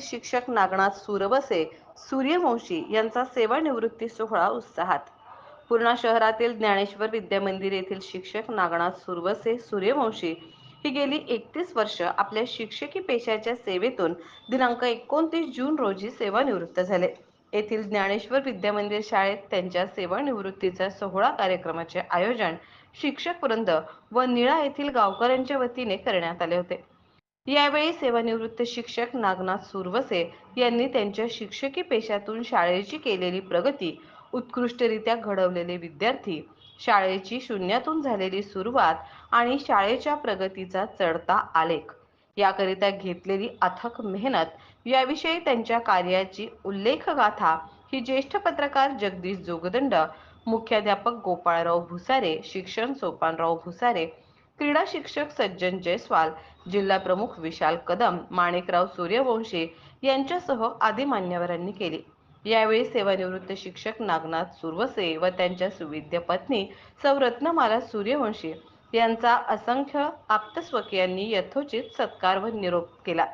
शिक्षक नागनाथ सुरवसे सूर्यवंशी यांचा सेवानिवृत्ती सोहळा उत्साहात. पूर्णा शहरातील ज्ञानेश्वर विद्यामंदिर येथील शिक्षक नागनाथ सुरवसे सूर्यवंशी ही गेली एकतीस वर्ष आपल्या शिक्षकी पेशाच्या सेवेतून दिनांक एकोणतीस जून रोजी सेवानिवृत्त झाले. येथील ज्ञानेश्वर विद्यामंदिर शाळेत त्यांच्या सेवानिवृत्तीचा सोहळा कार्यक्रमाचे आयोजन शिक्षक वृंद व निळा येथील गावकऱ्यांच्या वतीने करण्यात आले होते. यावेळी सेवानिवृत्त शिक्षक नागनाथ सुरवसे यांनी त्यांच्या शिक्षकी पेशातून शाळेची केलेली प्रगती उत्कृष्टरित्या घडवलेले विद्यार्थी शाळेची शून्यातून झालेली सुरुवात आणि शाळेच्या प्रगतीचा चढता आलेख. याकरिता घेतलेली अथक मेहनत याविषयी त्यांच्या कार्याची उल्लेखगाथा ही ज्येष्ठ पत्रकार जगदीश जोगदंड मुख्याध्यापक गोपाळराव भुसारे शिक्षण सोपानराव भुसारे क्रीडा शिक्षक सज्जन जयस्वाल जिल्हा प्रमुख विशाल कदम माणिकराव सूर्यवंशी यांच्यासह आदी मान्यवरांनी केली. यावेळी सेवानिवृत्त शिक्षक नागनाथ सुरवसे व त्यांच्या सुविद्य पत्नी सौरत्नमाला सूर्यवंशी यांचा असंख्य आप्तस्वकीयांनी यथोचित सत्कार व निरोप केला.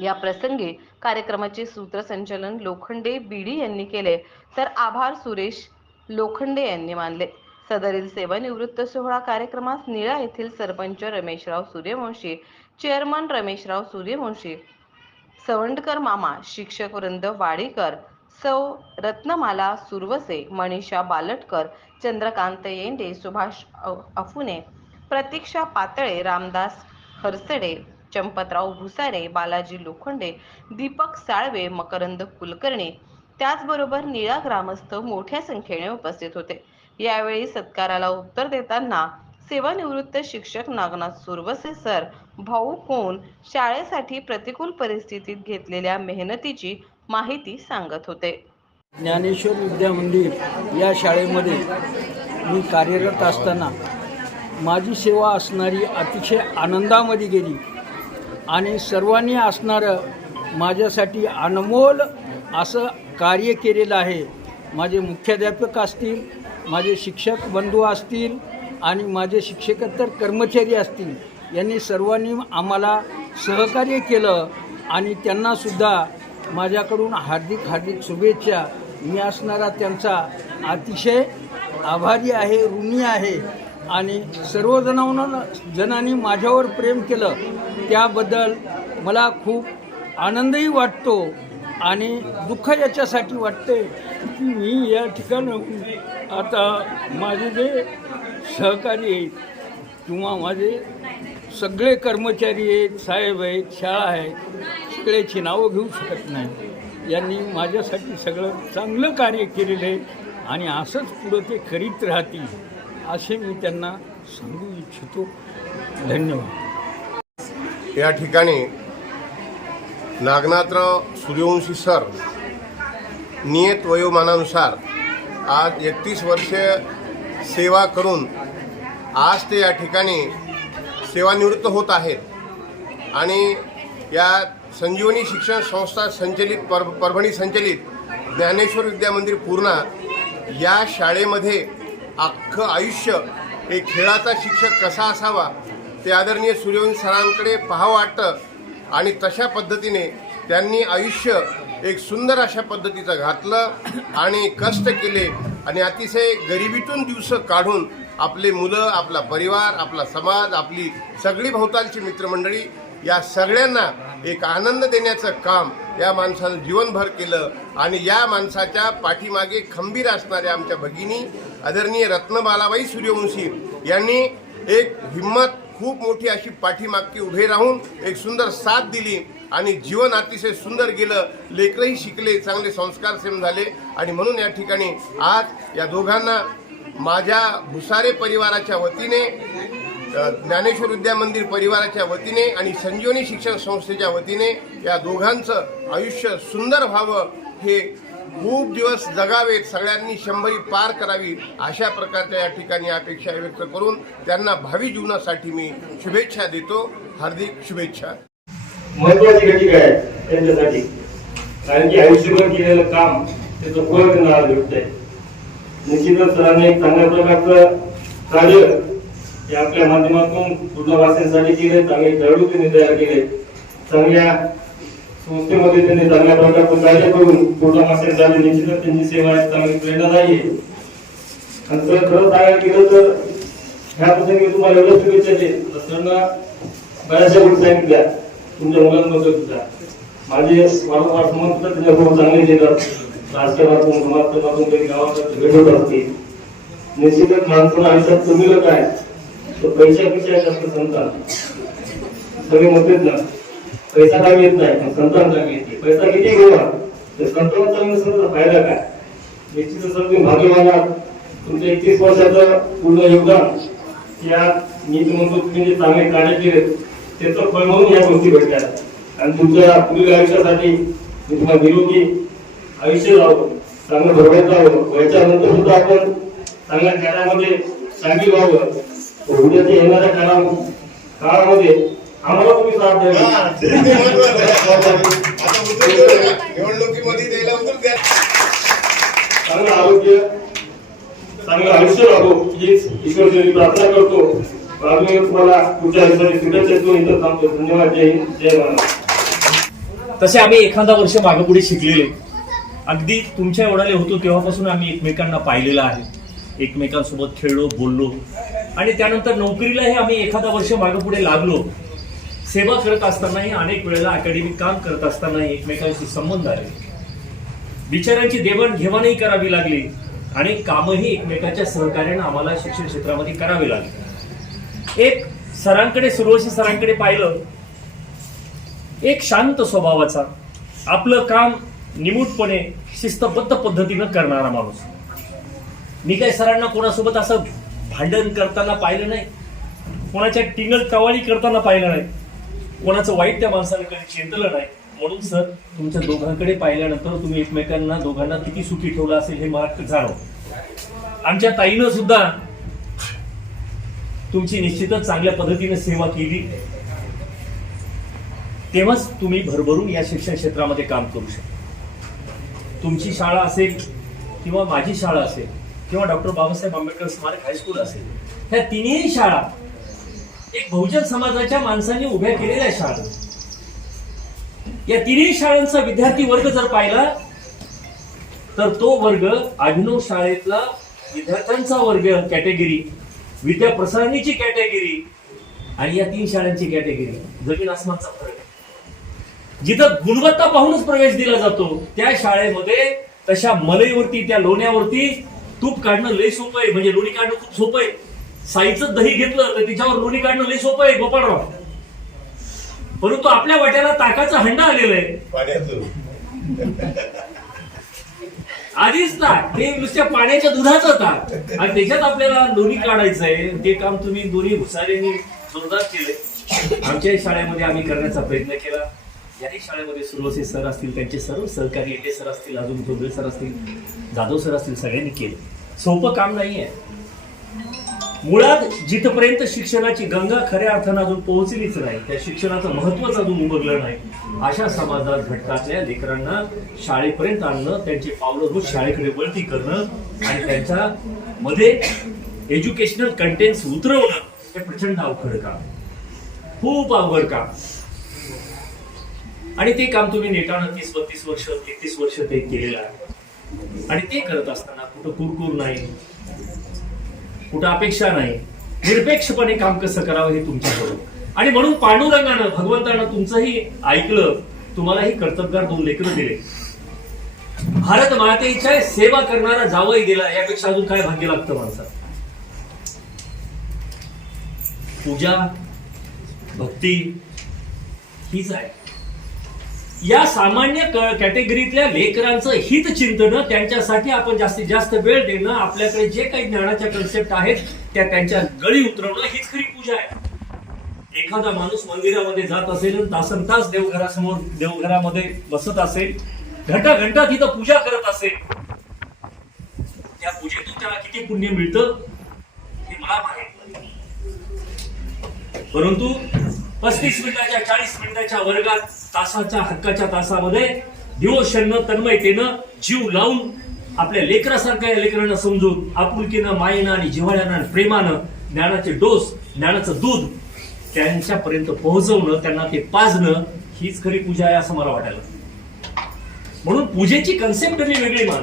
या प्रसंगी कार्यक्रमाचे सूत्रसंचलन लोखंडे बीडी यांनी केले. तर आभार सुरेश लोखंडे यांनी मानले. सदरील सेवानिवृत्त सोहळा कार्यक्रमास निळा येथील सरपंच रमेशराव सूर्यवंशी चेअरमन रमेशराव सूर्यवंशी सवंडकर मामा शिक्षक वृंद वाडीकर सौ रत्नमाला सुरवसे मनीषा बालटकर चंद्रकांत येंडे सुभाष अफुने प्रतीक्षा पातळे रामदास हरसडे चंपतराव भुसारे बालाजी लोखंडे दीपक साळवे मकरंद कुलकर्णी त्याचबरोबर निळा ग्रामस्थ मोठ्या संख्येने उपस्थित होते. यावेळी सत्काराला उत्तर देताना सेवानिवृत्त शिक्षक नागनाथ सुरवसे सर भाऊ कोण शाळेसाठी प्रतिकूल परिस्थितीत घेतलेल्या मेहनतीची माहिती सांगत होते. ज्ञानेश्वर विद्या मंदिर या शाळेमध्ये मी कार्यरत असताना माझी सेवा असणारी अतिशय आनंदामध्ये गेली आणि सर्वांनी असणारं माझ्यासाठी अनमोल असं कार्य केलेलं आहे. माझे मुख्याध्यापक असतील माझे शिक्षक बंधू असतील आणि माझे शिक्षकेतर कर्मचारी असतील यांनी सर्वांनी आम्हाला सहकार्य केलं आणि त्यांनासुद्धा माझ्याकडून हार्दिक हार्दिक शुभेच्छा. मी असणारा त्यांचा अतिशय आभारी आहे ऋणी आहे आणि सर्वजणांना जणांनी माझ्यावर प्रेम केलं. त्याबद्दल मला खूप आनंदही वाटतो आणि दुःख याच्यासाठी वाटते मी या ठिकाणाहून आता माझे जे सहकारी आहेत किंवा माझे सगळे कर्मचारी आहेत साहेब आहेत शाळा आहेत सगळ्याची नावं घेऊ शकत नाही. यांनी माझ्यासाठी सगळं चांगलं कार्य केलेलं आहे आणि असंच पुढं ते करीत राहतील असे मी त्यांना सांगू इच्छितो. धन्यवाद. या ठिकाणी नागनाथराव सूर्यवंशी सर नियत वयोमानानुसार आज एकतीस वर्षे सेवा करून आज ते या ठिकाणी सेवानिवृत्त होत आहेत. आणि या संजीवनी शिक्षण संस्था संचलित पर परभणी संचलित ज्ञानेश्वर विद्यामंदिर पूर्णा या शाळेमध्ये अख्खं आयुष्य एक खेळाचा शिक्षक कसा असावा ते आदरणीय सूर्यवंश सरांकडे पाहावं वाटतं. आणि तशा पद्धतीने त्यांनी आयुष्य एक सुंदर अशा पद्धतीचं घातलं आणि कष्ट केले आणि अतिशय गरिबीतून दिवस काढून आपले मुलं आपला परिवार आपला समाज आपली सगळी भोवतालची मित्रमंडळी या सगळ्यांना एक आनंद देण्याचं काम या माणसानं जीवनभर केलं आणि या माणसाच्या पाठीमागे खंबीर असणाऱ्या आमच्या भगिनी आदरणीय रत्नबालाबाई सूर्यवंशी यांनी एक हिंमत खूप मोठी अशी पाठीमागची उभे राहून एक सुंदर साथ दिली. आणि जीवन अतिशय सुंदर गेलं. लेकरही शिकले चांगले संस्कार सेम झाले. आणि म्हणून या ठिकाणी आज या दोघांना माझ्या भुसारे परिवाराच्या वतीने ज्ञानेश्वर विद्या मंदिर परिवाराच्या वतीने आणि संजीवनी शिक्षण संस्थेच्या वतीने या दोघांचं आयुष्य सुंदर व्हावं हे खूप दिवस जगावेत. सगळ्यांनी शंभरी पार करावी अशा प्रकारच्या या ठिकाणी अपेक्षा व्यक्त करून त्यांना भावी जीवनासाठी मी शुभेच्छा देतो. हार्दिक शुभेच्छा. महत्वाची घटक आहे त्यांच्यासाठी? कारण की आयुष्यभर केलेलं काम त्याचं फळ त्यांना भेटत आहे निश्चितच सरांनी एक चांगल्या प्रकारचं कार्य हे आपल्या माध्यमातून पूर्ण केले चांगले खेळाडू त्यांनी तयार केले चांगल्या संस्थेमध्ये त्यांनी चांगल्या प्रकारचं कार्य करून पूर्ण झाले निश्चितच त्यांची सेवा आहे चांगली प्रेरणादायी आहे आणि सर खरं सांगायला गेलं तर ह्या प्रसंगी तुम्हाला एवढं शुभेच्छा देत सरना बऱ्याचशा गोष्टी सांगितल्या. तुमच्या मुलांमध्ये सुद्धा. माझे वारंवार संबंध सुद्धा त्यांच्याबरोबर चांगले येतात राजकारणातून समाजकारणातून काही गावात भेट होत असते निश्चितच माणसाला आयुष्यात कमी आहे तर पैशापेक्षा जास्त संतान. सगळे म्हणतात ना पैसा काय येत नाही पण संतान कामी येते पैसा किती घेऊ तर संतान चांगलं नसेल फायदा काय? निश्चितच सर तुम्ही भाग्यवान आहात तुमच्या एकतीस वर्षाचं पूर्ण योगदान या मी तर म्हणतो तुम्ही जे चांगले कार्य केले त्याचं फळ म्हणून या गोष्टी भेटल्या आणि तुमच्या पुढील आयुष्यासाठी मी तुम्हाला निरोगी आयुष्य लावतो चांगलं भरवत राहावं याच्यानंतर सुद्धा आपण चांगल्या कार्यामध्ये सामील व्हावं. उद्याच्या येणाऱ्या काळा काळामध्ये आम्हाला तुम्ही साथ हा, ते द्यावी. महत्वाचं आहे. आता उतरतो. निवडणुकीमध्ये त्याला उतर द्या. चांगलं आरोग्य चांगलं आयुष्य लाभो. हीच ईश्वरचरणी प्रार्थना करतो. आम्ही तुम्हाला पुढच्या शुभेच्छा इथं थांबतो धन्यवाद. जय हिंद. जय तसे आम्ही एखादा वर्ष मागे पुढे शिकलेले. अगदी तुमच्या एवढाले होतो तेव्हापासून आम्ही एकमेकांना पाहिलेलं आहे. एकमेकांसोबत खेळलो बोललो. आणि त्यानंतर नोकरीलाही आम्ही एखादा वर्ष मागे पुढे लागलो. सेवा करत असतानाही अनेक वेळेला अकॅडमिक काम करत असतानाही एकमेकांशी संबंध आले. विचारांची देवाणघेवाणही करावी लागली. आणि कामही एकमेकांच्या सहकार्यानं आम्हाला शिक्षण क्षेत्रामध्ये करावे लागले. एक सरांकडे सुरवशी सरांकडे पाहिलं एक शांत स्वभावाचा आपलं काम निमूटपणे शिस्तबद्ध पद्धतीनं करणारा माणूस. मी काय सरांना कोणासोबत असं भांडण करताना पाहिलं नाही? कोणाच्या टिंगल टवाळी करताना पाहिलं नाही? कोणाचं वाईट त्या माणसाने कधी चिंतलं नाही? म्हणून सर तुमच्या दोघांकडे पाहिल्यानंतर तुम्ही एकमेकांना दोघांना किती सुखी ठेवलं असेल हे मला जाणव आमच्या ताईनं सुद्धा तुमची निश्चितच चांगल्या पद्धतीने सेवा केली. तेव्हाच तुम्ही भरभरून या शिक्षण क्षेत्रामध्ये काम करू शकता. तुमची शाळा असेल किंवा माझी शाळा असेल किंवा डॉक्टर बाबासाहेब आंबेडकर स्मारक हायस्कूल असेल ह्या तिन्ही शाळा एक बहुजन समाजाच्या माणसांनी उभ्या केलेल्या शाळा. या तिन्ही शाळांचा विद्यार्थी वर्ग जर पाहिला तर तो वर्ग अभिनव शाळेतला विद्यार्थ्यांचा वर्ग कॅटेगरी विद्या प्रसारणीची कॅटेगरी आणि या तीन शाळांची कॅटेगरी. जमीन आसमानचा फरक जिथं गुणवत्ता पाहूनच प्रवेश दिला जातो त्या शाळेमध्ये तशा मलईवरती त्या लोण्यावरती तूप काढणं लय सोपं आहे. म्हणजे लोणी काढणं खूप सोपं आहे. साईचं दही घेतलं तर तिच्यावर लोणी काढणं लय सोपं आहे गोपाळराव. परंतु आपल्या वाट्याला ताकाचा हंडा आलेला आहे. आधीच ना ते नुसत्या पाण्याच्या दुधाचं ताक आणि त्याच्यात आपल्याला दोन्ही काढायचं आहे ते काम तुम्ही दोन्ही भुसाऱ्यांनी जोरदार केले आमच्याही शाळेमध्ये आम्ही करण्याचा प्रयत्न केला. याही शाळेमध्ये सुरवसे सर असतील त्यांचे सर्व सहकारी येते सर असतील अजून चौधरी सर असतील जाधव सर असतील सगळ्यांनी केलं. सोपं काम नाही आहे मुळात जिथपर्यंत शिक्षणाची गंगा खऱ्या अर्थानं अजून पोहोचलीच नाही त्या शिक्षणाचं महत्वच अजून उमगलं नाही. अशा समाजात घटकातल्या लेकरांना शाळेपर्यंत आणणं त्यांची पावलं रोज शाळेकडे वळती करणं आणि त्यांच्या मध्ये एज्युकेशनल कंटेंट्स उतरवणं हे प्रचंड अवघड काम. खूप अवघड काम. आणि ते काम तुम्ही नेटानं तीस बत्तीस वर्ष तेहतीस वर्ष ते केलेलं आहे. आणि ते करत असताना कुठं कुरकुर नाही कुठं अपेक्षा नाही निरपेक्षपणे काम कसं करावं हे तुमच्याकडून? आणि म्हणून पांडुरंगानं भगवंतानं तुमचंही ऐकलं तुम्हालाही कर्तबगार दोन लेकरं दिले. भारत मातेच्या सेवा करणारा जावई दिला यापेक्षा अजून काय भाग्य लागतं माणसाला? पूजा भक्ती हीच आहे. या सामान्य कॅटेगरीतल्या लेकरांचं हित चिंतन त्यांच्यासाठी आपण जास्तीत जास्त वेळ देणं आपल्याकडे जे काही ज्ञानाच्या कन्सेप्ट आहेत त्या त्यांच्या गळी उतरवणं हीच खरी पूजा आहे. एखादा माणूस मंदिरामध्ये जात असेल तासन तास देवघरासमोर देवघरामध्ये बसत असेल घंटा घंटा तिथं पूजा करत असेल त्या पूजेतून त्याला किती पुण्य मिळतं हे मला माहीत परंतु पस्तीस मिनिटाच्या चाळीस मिनिटाच्या वर्गात तासाच्या हक्काच्या तासामध्ये डिवोशननं तन्मयतेनं जीव लावून आपल्या लेकरासारख्या या लेकरांना समजून आपुलकीनं मायेनं आणि जिव्हाळ्यानं आणि प्रेमानं ज्ञानाचे डोस ज्ञानाचं दूध त्यांच्यापर्यंत पोहोचवणं त्यांना ते पाजणं हीच खरी पूजा आहे असं मला वाटायला म्हणून पूजेची कन्सेप्ट मी वेगळी मान.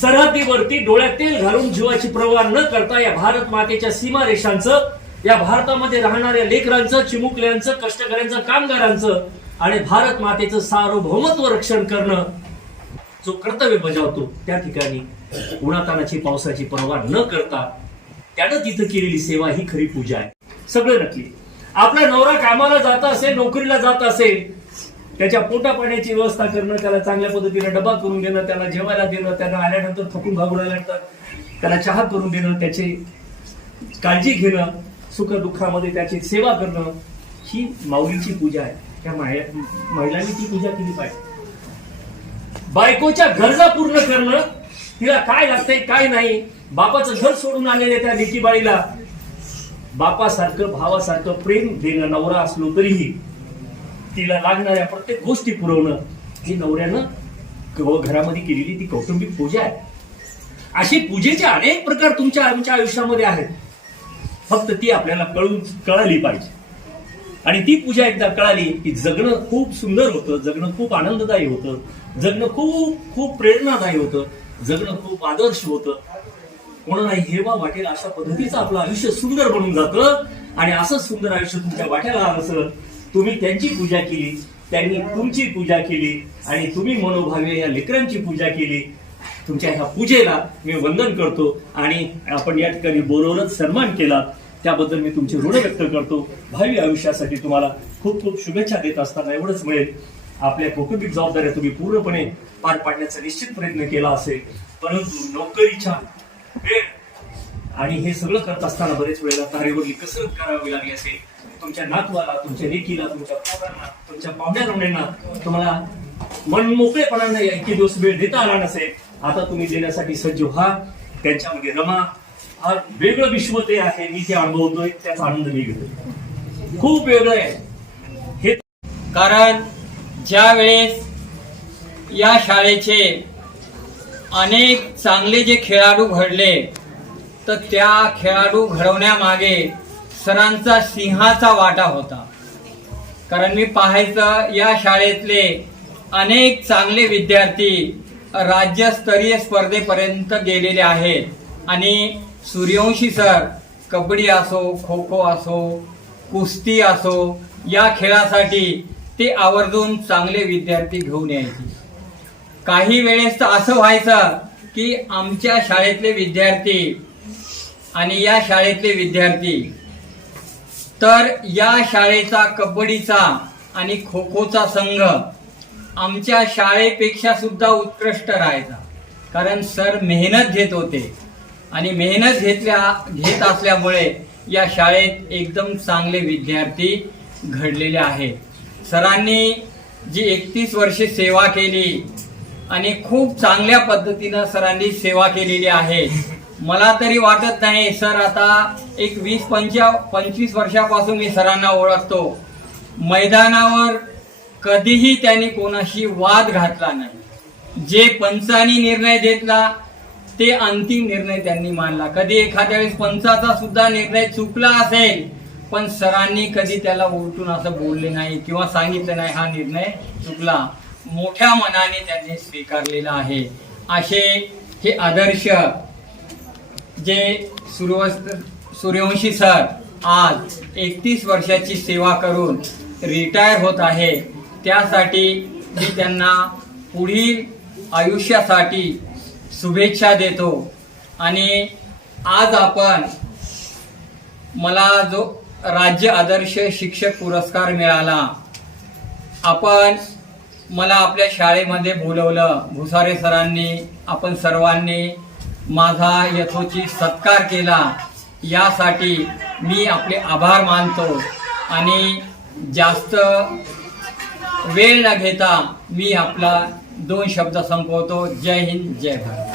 सरहद्दीवरती डोळ्यात तेल घालून जीवाची प्रवाह न करता या भारत मातेच्या सीमारेषांचं या भारतामध्ये राहणाऱ्या लेकरांचं चिमुकल्यांचं कष्टकऱ्यांचं कामगारांचं आणि भारत मातेचं सार्वभौमत्व रक्षण करणं जो कर्तव्य बजावतो त्या ठिकाणी उन्हातानाची पावसाची पर्वा न करता त्यानं तिथं केलेली सेवा ही खरी पूजा आहे. सगळं नक्की. आपला नवरा कामाला जात असेल नोकरीला जात असेल त्याच्या पोटा पाण्याची व्यवस्था करणं त्याला चांगल्या पद्धतीने डबा करून देणं त्याला जेवायला देणं त्याला आल्यानंतर थकून भागून आल्यानंतर त्याला चहा करून देणं त्याची काळजी घेणं सुख दुःखामध्ये त्याची सेवा करणं ही माऊलीची पूजा आहे. त्या माया- महिलांनी ती पूजा केली पाहिजे. बायकोच्या गरजा पूर्ण करणं तिला काय लागतंय काय नाही बापाचं घर सोडून आलेल्या त्या लेकीबाळीला बापासारखं भावासारखं प्रेम देणं नवरा असलो तरीही तिला लागणाऱ्या प्रत्येक गोष्टी पुरवणं ही नवऱ्यानं घरामध्ये केलेली ती कौटुंबिक पूजा आहे. अशी पूजेचे अनेक प्रकार तुमच्या आमच्या आयुष्यामध्ये आहेत. फक्त ती आपल्याला कळून कळाली पाहिजे. आणि ती पूजा एकदा कळाली की जगणं खूप सुंदर होतं जगणं खूप आनंददायी होतं जगणं खूप खूप प्रेरणादायी होतं जगणं खूप आदर्श होतं. कोणाला हेवा वाटेल अशा पद्धतीचं आपलं आयुष्य सुंदर बनून जातं. आणि असं सुंदर आयुष्य तुमच्या वाट्याला असं असेल तुम्ही त्यांची पूजा केली त्यांनी तुमची पूजा केली आणि तुम्ही मनोभावे या लेकरांची पूजा केली. तुमच्या ह्या पूजेला मी वंदन करतो आणि आपण या ठिकाणी बोलवलंच सन्मान केला. त्याबद्दल मी तुमचे ऋण व्यक्त करतो. भावी आयुष्यासाठी तुम्हाला खूप खूप शुभेच्छा देत असताना एवढंच मिळेल. आपल्या कौटुंबिक जबाबदाऱ्या तुम्ही पूर्णपणे पार पाडण्याचा निश्चित प्रयत्न केला असेल. परंतु नोकरीच्या आणि हे सगळं करत असताना बरेच वेळेला तारेवरली कसरत करावी लागली असेल. तुमच्या नातवाला तुमच्या लेकीला तुमच्या पोरांना तुमच्या पाहुण्या तुम्हाला मन मोकळेपणाने इतके दिवस वेळ देता आला नसेल. आता तुम्ही देण्यासाठी सज्ज व्हा. त्यांच्यामध्ये रमा. हा वेगळं विश्व ते आहे. मी ते अनुभवतोय. त्याचा आनंद मी घेतोय. खूप वेगळं आहे. हे कारण ज्या वेळेस या शाळेचे अनेक चांगले जे खेळाडू घडले तर त्या खेळाडू घडवण्यामागे सरांचा सिंहाचा वाटा होता. कारण मी पाहायचं या शाळेतले अनेक चांगले विद्यार्थी राज्यस्तरीय स्पर्धेपर्यंत गेलेले आहेत. आणि सूर्यवंशी सर कबड्डी असो खो खो असो कुस्ती असो या खेळासाठी ते आवर्जून चांगले विद्यार्थी घेऊन यायचे. काही वेळेस तर असं व्हायचं की आमच्या शाळेतले विद्यार्थी आणि या शाळेतले विद्यार्थी तर या शाळेचा कबड्डीचा आणि खो खोचा संघ आमच्या शाळेपेक्षा सुद्धा उत्कृष्ट राहायचा. कारण सर मेहनत घेत होते आणि मेहनत घेतल्या घेत असल्यामुळे या शाळेत एकदम चांगले विद्यार्थी घडलेले आहेत. सरांनी जी एकतीस वर्षे सेवा केली आणि खूप चांगल्या पद्धतीनं सरांनी सेवा केलेली आहे. मला तरी वाटत नाही सर आता एक वीस पंचा पंचवीस वर्षापासून मी सरांना ओळखतो. मैदानावर कधीही त्यांनी कोणाशी वाद घातला नाही. जे पंचानी निर्णय घेतला ते अंतिम निर्णय त्यांनी मानला. कधी एखाद्या वेळेस पंचाचा सुद्धा निर्णय चुकला असेल पण सरांनी कधी त्याला उलटून असं बोलले नाही किंवा सांगितलं नाही हा निर्णय चुकला. मोठ्या मनाने त्यांनी स्वीकारलेला आहे. असे हे आदर्श जे सूर्यवस्त सूर्यवंशी सर आज एकतीस वर्षाची सेवा करून रिटायर होत आहे. त्यासाठी मी त्यांना पुढील आयुष्यासाठी शुभेच्छा देतो. आणि आज आपण मला जो राज्य आदर्श शिक्षक पुरस्कार मिळाला आपण मला आपल्या शाळेमध्ये बोलवलं. भुसारे सरांनी आपण सर्वांनी माझा यथोचित सत्कार केला. यासाठी मी आपले आभार मानतो. आणि जास्त वेळ न घेता मी आपला दोन शब्द संपवतो. जय हिंद जय भारत.